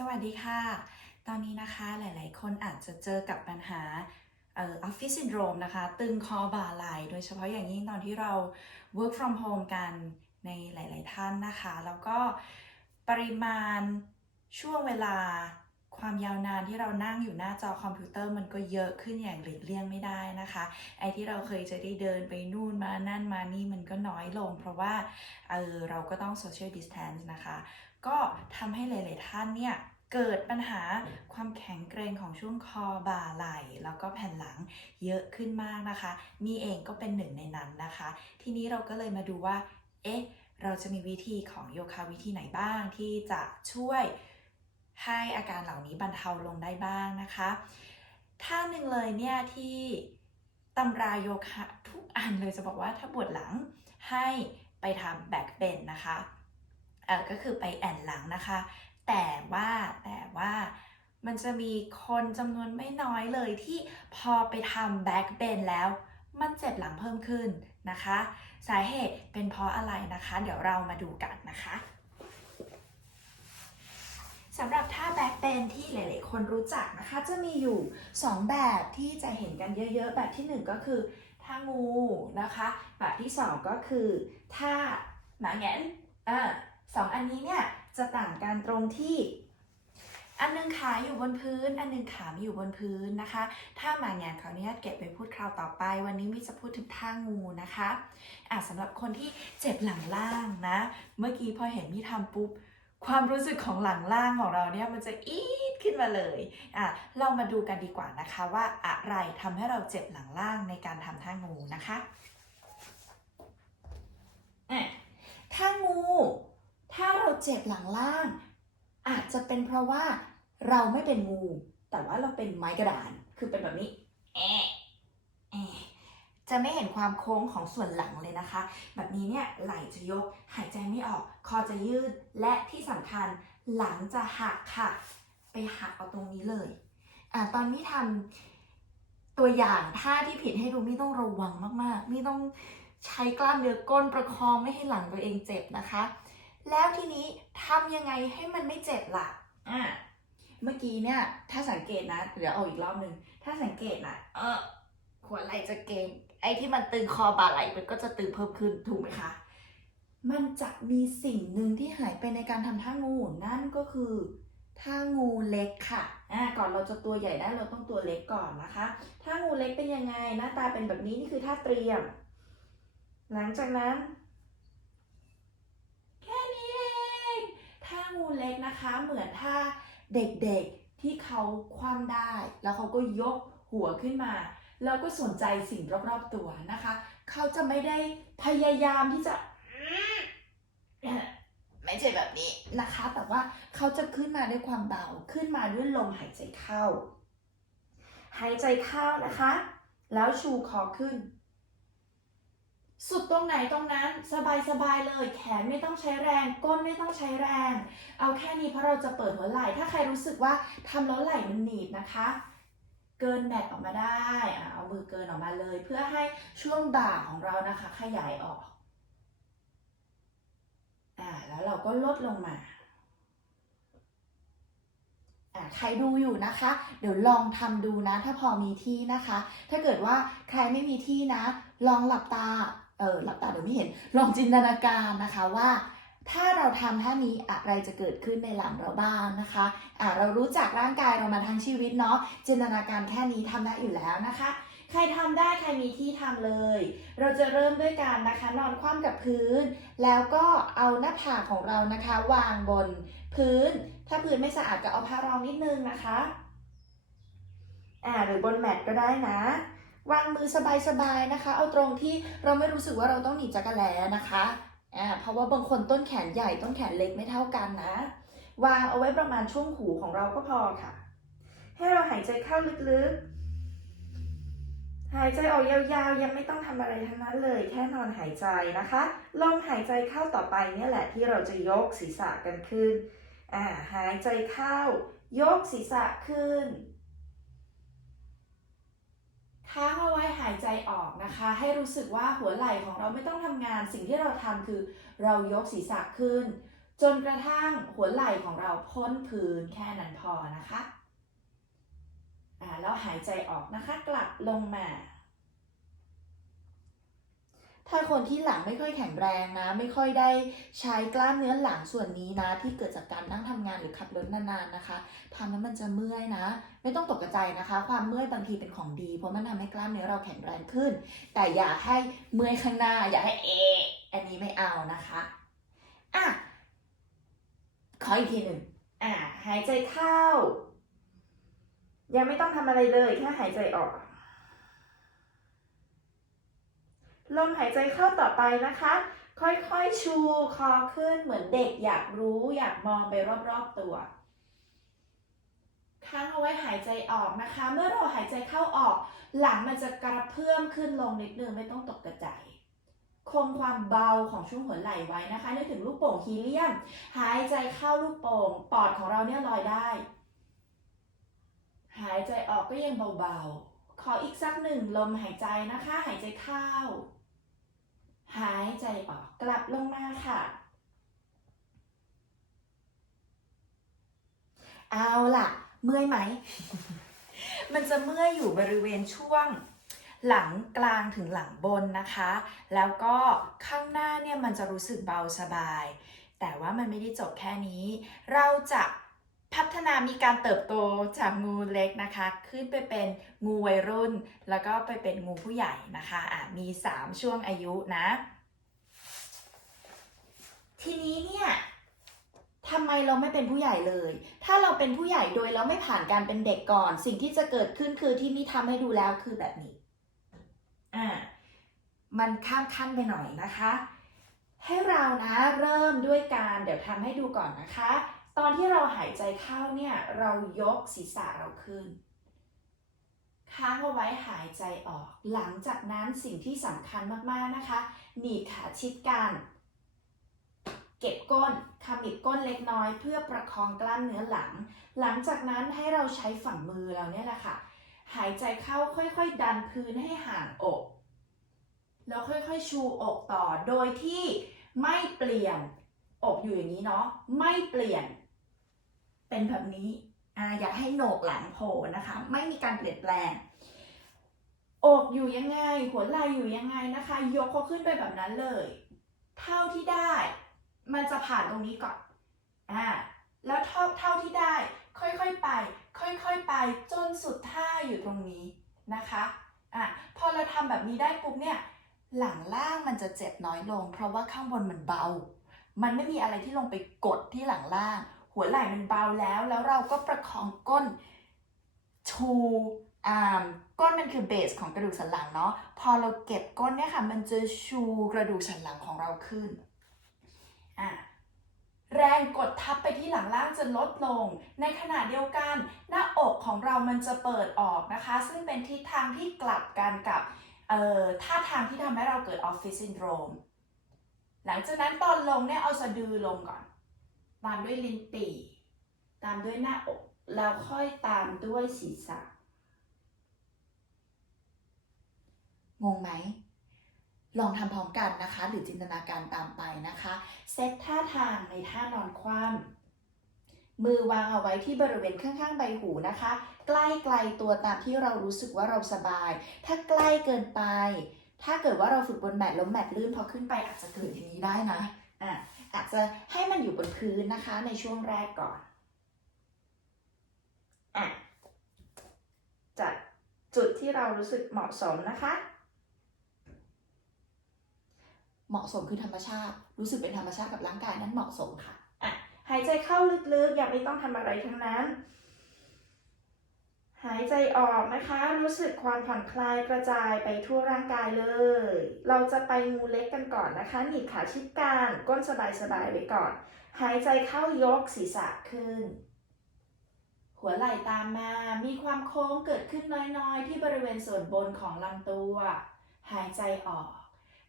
สวัสดีค่ะ ตอนนี้นะคะหลายๆ คนอาจจะเจอกับปัญหาออฟฟิศซินโดรมนะคะ ตึงคอบ่าไหลโดยเฉพาะอย่างยิ่งตอนที่เรา work from home กันในหลาย ๆ ท่านนะคะ แล้วก็ปริมาณช่วงเวลา ความยาวนานที่เรานั่งอยู่หน้าจอคอมพิวเตอร์มันก็เยอะขึ้นอย่างหลีกเลี่ยงไม่ได้นะคะ ไอ้ที่เราเคยจะได้เดินไปนู่นมานั่นมานี่มันก็น้อยลง เพราะว่าเออเราก็ต้อง social distance นะคะ ก็ทำให้หลาย ๆ ท่านเนี่ยเกิดปัญหาความแข็งเกรงของช่วงคอบ่าไหล่ แล้วก็แผ่นหลังเยอะขึ้นมากนะคะ มีเองก็เป็นหนึ่งในนั้นนะคะ ทีนี้เราก็เลยมาดูว่า เอ๊ะ เราจะมีวิธีของโยคะวิธีไหนบ้างที่จะช่วย ให้อาการเหล่านี้บรรเทาลงได้บ้างนะคะท่าหนึ่งเลยเนี่ยที่ตำราโยคะทุกอันเลยจะบอกว่าถ้าปวดหลังให้ไปทำแบ็กเบนนะคะเออก็คือไปแอนหลังนะคะ แต่ว่าแต่ว่ามันจะมีคนจำนวนไม่น้อยเลยที่พอไปทำแบ็กเบนแล้วมันเจ็บหลังเพิ่มขึ้นนะคะ สาเหตุเป็นเพราะอะไรนะคะ เดี๋ยวเรามาดูกันนะคะ สำหรับท่าแบ็กเบนที่หลาย ๆ คนรู้จักนะคะ จะมีอยู่ 2 แบบที่จะเห็นกันเยอะๆ แบบที่ 1 ก็คือท่างูนะคะ แบบที่ 2 ก็คือท่าหมาแงนอ่าสองอันนี้เนี่ยจะต่างกันตรงที่อันหนึงขาอยู่บนพื้น อันหนึงขาไม่อยู่บนพื้นนะคะ ถ้าหมาแหงนเขาวเนี้เก็บไปพูดคราวต่อไป วันนี้มิจะพูดถึงท่างูนะคะอะสำหรับคนที่เจ็บหลังล่างนะ เมื่อกี้พอเห็นมี่ทำปุ๊บ ความรู้สึกของหลังล่างของเราเนี่ยมันจะอีดขึ้นมาเลยอะเรามาดูกันดีกว่านะคะว่าอะไรทำให้เราเจ็บหลังล่างในการทำท่างูนะคะท่างู ถ้าเราเจ็บหลังล่าง อาจจะเป็นเพราะว่าเราไม่เป็นงู แต่ว่าเราเป็นไม้กระดาน คือเป็นแบบนี้แอะแอะ จะไม่เห็นความโค้งของส่วนหลังเลยนะคะ แบบนี้เนี่ยไหล่จะยก หายใจไม่ออก คอจะยืด และที่สำคัญหลังจะหักค่ะ ไปหักเอาตรงนี้เลยอ่าตอนนี้ทำตัวอย่างท่าที่ผิดให้ดูไม่ต้องระวังมากๆ ไม่ต้องใช้กล้ามเนื้อก้นประคองไม่ให้หลังตัวเองเจ็บนะคะ แล้วทีนี้ทำยังไงให้มันไม่เจ็บล่ะอะเมื่อกี้เนี่ยถ้าสังเกตนะ เดี๋ยวเอาอีกรอบหนึ่งถ้าสังเกตนะเออหัวไหล่จะเกร็ง อ้ที่มันตึงคอบ่าไหล่มันก็จะตึงเพิ่มขึ้นถูกไหมคะ มันจะมีสิ่งหนึ่งที่หายไปในการทำท่างูนั่นก็คือท่างูเล็กค่ะอ่าก่อนเราจะตัวใหญ่ได้เราต้องตัวเล็กก่อนนะคะท่างูเล็กเป็นยังไง หน้าตาเป็นแบบนี้นี่คือท่าเตรียม หลังจากนั้น แค่นี้เองท่างูเล็กนะคะเหมือนท่าเด็กๆที่เขาคว่ำได้ แล้วเขาก็ยกหัวขึ้นมา แล้วก็สนใจสิ่งรอบๆตัวนะคะ เขาจะไม่ได้พยายามที่จะ ไม่ใช่แบบนี้นะคะ แต่ว่าเขาจะขึ้นมาด้วยความเบา ขึ้นมาด้วยลมหายใจเข้า หายใจเข้านะคะ แล้วชูคอขึ้น สุดตรงไหนตรงนั้นสบายๆเลย แขนไม่ต้องใช้แรง ก้นไม่ต้องใช้แรง เอาแค่นี้เพราะเราจะเปิดหัวไหล่ ถ้าใครรู้สึกว่าทำแล้วไหล่มันหนีบนะคะ เกินแบกออกมาได้ เอามือเกินออกมาเลย เพื่อให้ช่วงบ่าของเรานะคะ ขยายออกอ่าแล้วเราก็ลดลงมาใครดูอยู่นะคะ เดี๋ยวลองทำดูนะ ถ้าพอมีที่นะคะ ถ้าเกิดว่าใครไม่มีที่นะ ลองหลับตา เออหลับตาเดี๋ยวไม่เห็น ลองจินตนาการนะคะว่า ถ้าเราทำท่านี้อะไรจะเกิดขึ้นในหลังเราบ้างนะคะอ่าเรารู้จักร่างกายเรามาทั้งชีวิตเนาะจินตนาการแค่นี้ทำได้อยู่แล้วนะคะ ใครทำได้ใครมีที่ทำเลย เราจะเริ่มด้วยการนะคะนอนคว่ำกับพื้น แล้วก็เอาหน้าผากของเรานะคะ วางบนพื้น ถ้าพื้นไม่สะอาดก็เอาผ้ารองนิดนึงนะคะอ่าหรือบนแมทก็ได้นะวางมือสบายๆนะคะ เอาตรงที่เราไม่รู้สึกว่าเราต้องหนีจักรแลนะคะ อ่าเพราะว่าบางคนต้นแขนใหญ่ต้นแขนเล็กไม่เท่ากันนะ วางเอาไว้ประมาณช่วงหูของเราก็พอค่ะ ให้เราหายใจเข้าลึกๆ หายใจออกยาวๆ ยังไม่ต้องทำอะไรทั้งนั้นเลย แค่นอนหายใจนะคะ ลมหายใจเข้าต่อไปเนี่ยแหละที่เราจะยกศีรษะกันขึ้นอ่าหายใจเข้ายกศีรษะขึ้น ค้างเอาไว้หายใจออกนะคะ ให้รู้สึกว่าหัวไหล่ของเราไม่ต้องทำงาน สิ่งที่เราทำคือเรายกศีรษะขึ้น จนกระทั่งหัวไหล่ของเราพ้นพื้นแค่นั้นพอนะคะอ่าแล้วหายใจออกนะคะ กลับลงมา ถ้าคนที่หลังไม่ค่อยแข็งแรงนะ ไม่ค่อยได้ใช้กล้ามเนื้อหลังส่วนนี้นะ ที่เกิดจากการนั่งทำงานหรือขับรถนานๆนะคะทำแล้วมันจะเมื่อยนะ ไม่ต้องตกใจนะคะ ความเมื่อยบางทีเป็นของดี เพราะมันทำให้กล้ามเนื้อเราแข็งแรงขึ้น แต่อย่าให้เมื่อยข้างหน้า อย่าให้เออันนี้ไม่เอานะคะอะขออีกทีหนึ่งอะหายใจเข้า ยังไม่ต้องทำอะไรเลยแค่หายใจออก ลมหายใจเข้าต่อไปนะคะ ค่อยๆชูคอขึ้นเหมือนเด็กอยากรู้อยากมองไปรอบๆตัวค้างเอาไว้หายใจออกนะคะ เมื่อเราหายใจเข้าออก หลังมันจะกระเพื่อมขึ้นลงนิดนึงไม่ต้องตกกระจายคงความเบาของช่วงหัวไหล่ไว้นะคะนึกถึงลูกโป่งฮีเลียม หายใจเข้าลูกโป่ง ปอดของเราเนี่ยลอยได้ หายใจออกก็ยังเบาๆ ขออีกสักหนึ่งลมหายใจนะคะ หายใจเข้า หายใจออกกลับลงมาค่ะ เอาล่ะ เมื่อยไหม มันจะเมื่อยอยู่บริเวณช่วงหลังกลางถึงหลังบนนะคะ แล้วก็ข้างหน้าเนี่ยมันจะรู้สึกเบาสบาย แต่ว่ามันไม่ได้จบแค่นี้ เราจะ พัฒนามีการเติบโตจากงูเล็กนะคะ ขึ้นไปเป็นงูวัยรุ่น แล้วก็ไปเป็นงูผู้ใหญ่นะคะะมี 3 ช่วงอายุนะ ทีนี้เนี่ยทำไมเราไม่เป็นผู้ใหญ่เลย ถ้าเราเป็นผู้ใหญ่โดยเราไม่ผ่านการเป็นเด็กก่อน สิ่งที่จะเกิดขึ้นคือที่มีทำให้ดูแล้วคือแบบนี้ อ่า มันข้ามขั้นไปหน่อยนะคะ ให้เรานะเริ่มด้วยการเดี๋ยวทำให้ดูก่อนนะคะ ตอนที่เราหายใจเข้าเนี่ยเรายกศีรษะเราขึ้น ค้างเอาไว้หายใจออก หลังจากนั้นสิ่งที่สำคัญมากๆนะคะ หนีบขาชิดกัน เก็บก้นขมิบก้นเล็กน้อย เพื่อประคองกล้ามเนื้อหลัง หลังจากนั้นให้เราใช้ฝั่งมือเราเนี่ยแหละค่ะ หายใจเข้าค่อยๆ ดันพื้นให้ห่างอก แล้วค่อยๆชูอกต่อโดยที่ไม่เปลี่ยนอกอยู่อย่างนี้เนาะไม่เปลี่ยน เป็นแบบนี้ออย่าให้โหนกหลังโผล่นะคะ ไม่มีการเปลี่ยนแปลง อกอยู่ยังไง หัวไหล่อยู่ยังไงนะคะ ยกเขาขึ้นไปแบบนั้นเลย เท่าที่ได้ มันจะผ่านตรงนี้ก่อนอ่าแล้วเท่าเท่าที่ได้ ค่อยๆไป ค่อยๆไปจนสุดท่าอยู่ตรงนี้นะคะอะพอเราทำแบบนี้ได้ปุ๊บเนี่ยหลังล่างมันจะเจ็บน้อยลง เพราะว่าข้างบนมันเบา มันไม่มีอะไรที่ลงไปกดที่หลังล่าง หัวไหล่มันเบาแล้ว แล้วเราก็ประคองก้นชูอ่าก้นมันคือเบสของกระดูกสันหลังเนาะ พอเราเก็บก้นเนี่ยค่ะ มันจะชูกระดูกสันหลังของเราขึ้น อะแรงกดทับไปที่หลังล่างจะลดลง ในขณะเดียวกัน หน้าอกของเรามันจะเปิดออกนะคะ ซึ่งเป็นทิศทางที่กลับกันกับเอ่อท่าทางที่ทำให้เราเกิดออฟฟิศซินโดรม หลังจากนั้นตอนลงเนี่ยเอาสะดือลงก่อน ตามด้วยลิ้นปี่ ตามด้วยหน้าอก แล้วค่อยตามด้วยศีรษะ งงไหม ลองทำพร้อมกันนะคะ หรือจินตนาการตามไปนะคะ เซตท่าทางในท่านอนคว่ำมือวางเอาไว้ที่บริเวณข้างๆใบหูนะคะ ใกล้ไกลตัวตามที่เรารู้สึกว่าเราสบาย ถ้าใกล้เกินไป ถ้าเกิดว่าเราฝึกบนแมทแล้วแมทลื่นพอขึ้นไปอาจจะเกิดอย่างนี้ได้นะ อะอาจจะให้มันอยู่บนพื้นนะคะในช่วงแรกก่อนอะจัดจุดที่เรารู้สึกเหมาะสมนะคะ เหมาะสมคือธรรมชาติ รู้สึกเป็นธรรมชาติกับร่างกายนั้นเหมาะสมค่ะอะหายใจเข้าลึกๆ อย่าไม่ต้องทำอะไรทั้งนั้น หายใจออกนะคะ รู้สึกความผ่อนคลายกระจายไปทั่วร่างกายเลย เราจะไปงูเล็กกันก่อนนะคะ หนีบขาชิดกันก้นสบายๆไว้ก่อน หายใจเข้ายกศีรษะขึ้น หัวไหล่ตามมา มีความโค้งเกิดขึ้นน้อยๆ ที่บริเวณส่วนบนของลำตัว หายใจออก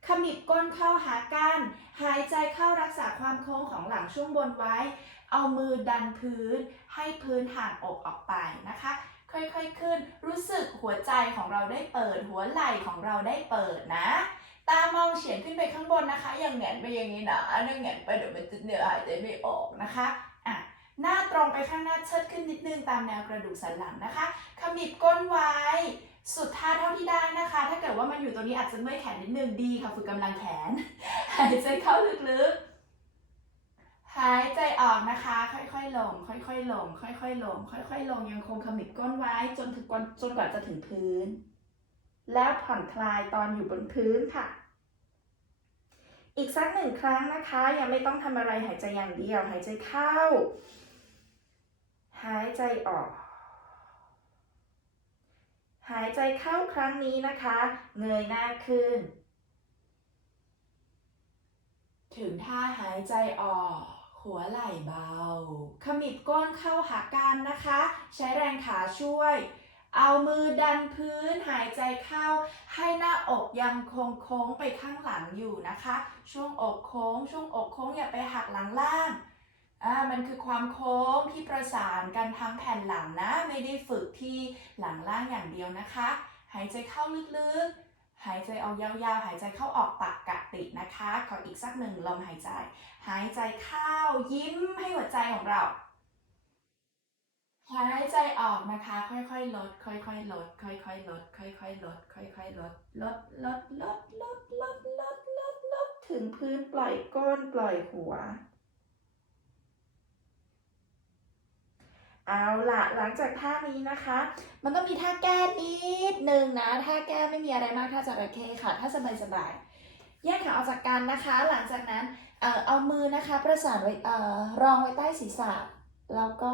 ขมิบก้นเข้าหากัน หายใจเข้ารักษาความโค้งของหลังช่วงบนไว้ เอามือดันพื้น ให้พื้นห่างอกออกไป ค่อยๆขึ้น รู้สึกหัวใจของเราได้เปิด หัวไหล่ของเราได้เปิดนะ ตามองเฉียงขึ้นไปข้างบนนะคะ อย่างแงนไปอย่างนี้นะนั่งแงนไปเดี๋ยวมันจะเหนื่อยหายใจไม่ออกนะคะอะหน้าตรงไปข้างหน้าเชิดขึ้นนิดนึงตามแนวกระดูกสันหลังนะคะขมิบก้นไว้ สุดท่าเท่าที่ได้นะคะ ถ้าเกิดว่ามันอยู่ตรงนี้อาจจะเมื่อยแขนนิดนึงดีค่ะฝึกกำลังแขน หายใจเข้าลึกๆ หายใจออกนะคะ ค่อยๆลง ค่อยๆลง ค่อยๆลง ค่อยๆลงยังคงขมิบก้นไว้จนถึงกว่าจนกว่าจะถึงพื้น แล้วผ่อนคลายตอนอยู่บนพื้นค่ะ อีกสักหนึ่งครั้งนะคะ ยังไม่ต้องทำอะไรหายใจอย่างเดียว หายใจเข้า หายใจออก หายใจเข้าครั้งนี้นะคะ เงยหน้าขึ้น ถึงท่าหายใจออก หัวไหล่เบา ขมิบก้นเข้าหากันนะคะ ใช้แรงขาช่วย เอามือดันพื้นหายใจเข้า ให้หน้าอกยังคงโค้งไปข้างหลังอยู่นะคะ ช่วงอกโค้ง ช่วงอกโค้งอย่าไปหักหลังล่างอ่ามันคือความโค้งที่ประสานกันทั้งแผ่นหลังนะ ไม่ได้ฝึกที่หลังล่างอย่างเดียวนะคะ หายใจเข้าลึกๆ หายใจออกยาวๆ หายใจเข้าออกปกกตินะคะ ขออีกสักหนึ่งลมหายใจ หายใจเข้ายิ้มให้หัวใจของเรา หายใจออกนะคะ ค่อยๆ ลด ค่อยๆ ลด ค่อยๆ ลด ค่อยๆ ลด ค่อยๆ ลด ลด ลด ลด ลด ลด ลด ลด ลด ถึงพื้นปล่อยก้นปล่อยหัว เอาละหลังจากท่านี้นะคะ มันก็มีท่าแก้นิดนึงนะท่าแก้ไม่มีอะไรมากท่าจระเข้ค่ะถ้าสบายสบายแยกขาออกจากกันนะคะ หลังจากนั้นเอ่อเอามือนะคะ ประสานไว้เอ่อรองไว้ใต้ศีรษะ แล้วก็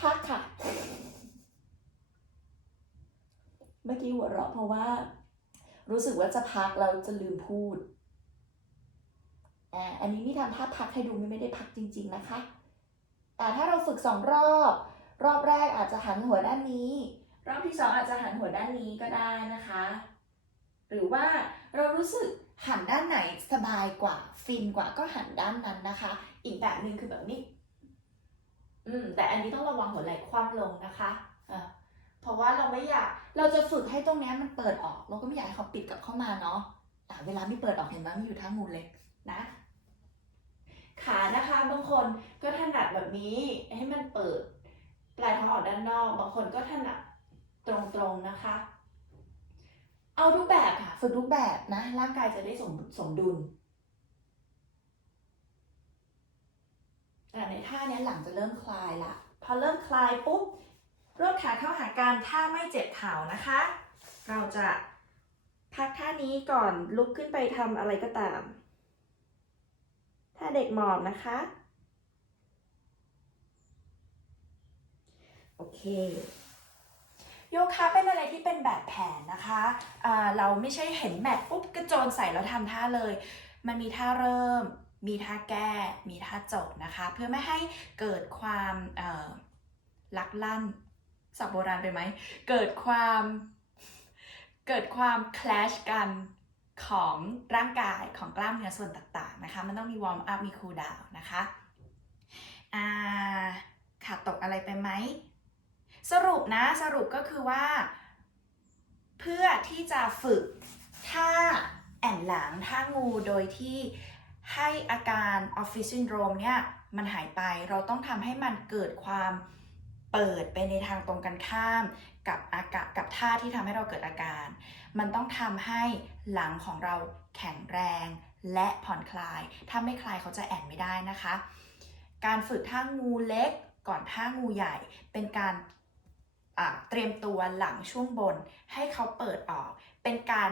พักค่ะ เมื่อกี้หัวเราะเพราะว่า รู้สึกว่าจะพักเราจะลืมพูดอ่าอันนี้นี่ทำท่าพักให้ดูไม่ได้พักจริง ๆ นะคะ แต่ถ้าเราฝึกสองรอบ รอบแรกอาจจะหันหัวด้านนี้ รอบที่สองอาจจะหันหัวด้านนี้ก็ได้นะคะ หรือว่าเรารู้สึกหันด้านไหนสบายกว่าฟินกว่าก็หันด้านนั้นนะคะ อีกแบบหนึ่งคือแบบนี้ อืม แต่อันนี้ต้องระวังหัวไหล่คว่ำลงนะคะอ่าเพราะว่าเราไม่อยาก เราจะฝึกให้ตรงนี้มันเปิดออก เราก็ไม่อยากให้เขาปิดกลับเข้ามาเนาะอ่เวลาไม่เปิดออกเห็นไหมมันอยู่ท่างูเล็กนะ ขานะคะบางคนก็ถนัดแบบนี้ให้มันเปิด ปลายเท้าออกด้านนอก บางคนก็ถนัดตรงๆนะคะ เอาทุกแบบค่ะฝึกทุกแบบนะ ร่างกายจะได้สมสมดุลอ่ในท่าเนี้ยหลังจะเริ่มคลายละพอเริ่มคลายปุ๊บรวบขาเข้าหากันถ้าไม่เจ็บเข่านะคะ เราจะพักท่านี้ก่อนลุกขึ้นไปทำอะไรก็ตาม ถ้าเด็กหมอบนะคะ โอเคโยคะเป็นอะไรที่เป็นแบบแผนนะคะอ่าเราไม่ใช่เห็นแมทปุ๊บกระโจนใส่แล้วทำท่าเลย มันมีท่าเริ่ม มีท่าแก้ มีท่าจบนะคะ เพื่อไม่ให้เกิดความลักลั่นสับโบราณไปไหม เกิดความ เกิดความคล s h กัน ของร่างกายของกล้ามเนื้อส่วนต่างๆนะคะ มันต้องมีวอร์มอัพมีคูลดาวนะคะอ่าขาดตกอะไรไปไหม สรุปนะสรุปก็คือว่า เพื่อที่จะฝึกท่าแอนหลังท่างูโดยที่ให้อาการออฟฟิศซินโดรมเนี่ย มันหายไปเราต้องทำให้มันเกิดความ เปิดไปในทางตรงกันข้าม กับอากาศกับท่าที่ทำให้เราเกิดอาการ มันต้องทำให้หลังของเราแข็งแรง และผ่อนคลาย ถ้าไม่คลายเขาจะแอนไม่ได้นะคะ การฝึกท่างูเล็กก่อนท่างูใหญ่เป็นการเตรียมตัวหลังช่วงบนให้เขาเปิดออก เป็นการ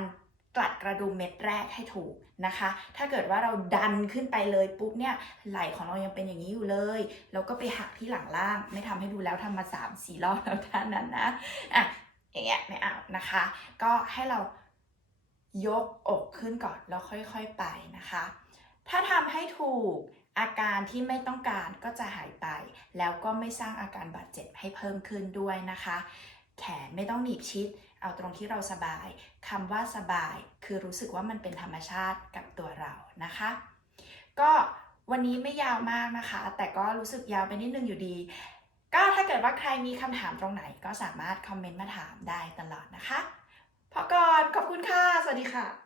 กลัดกระดุมเม็ดแรกให้ถูกนะคะ ถ้าเกิดว่าเราดันขึ้นไปเลยปุ๊บเนี่ยไหล่ของเรายังเป็นอย่างนี้อยู่เลย แล้วก็ไปหักที่หลังล่าง ไม่ทำให้ดูแล้วทำมา3ามสี่รอบแล้วท่านั้นนะอะอย่างเงี้ยไม่เอานะคะ ก็ให้เรายกอกขึ้นก่อนแล้วค่อยๆไปนะคะ ถ้าทำให้ถูกอาการที่ไม่ต้องการก็จะหายไป แล้วก็ไม่สร้างอาการบาดเจ็บให้เพิ่มขึ้นด้วยนะคะ แขนไม่ต้องหนีบชิด เอาตรงที่เราสบายคำว่าสบาย คือรู้สึกว่ามันเป็นธรรมชาติกับตัวเรานะคะ ก็วันนี้ไม่ยาวมากนะคะ แต่ก็รู้สึกยาวไปนิดนึงอยู่ดี ก็ถ้าเกิดว่าใครมีคำถามตรงไหนก็สามารถคอมเมนต์มาถามได้ตลอดนะคะ พอก่อนขอบคุณค่ะ สวัสดีค่ะ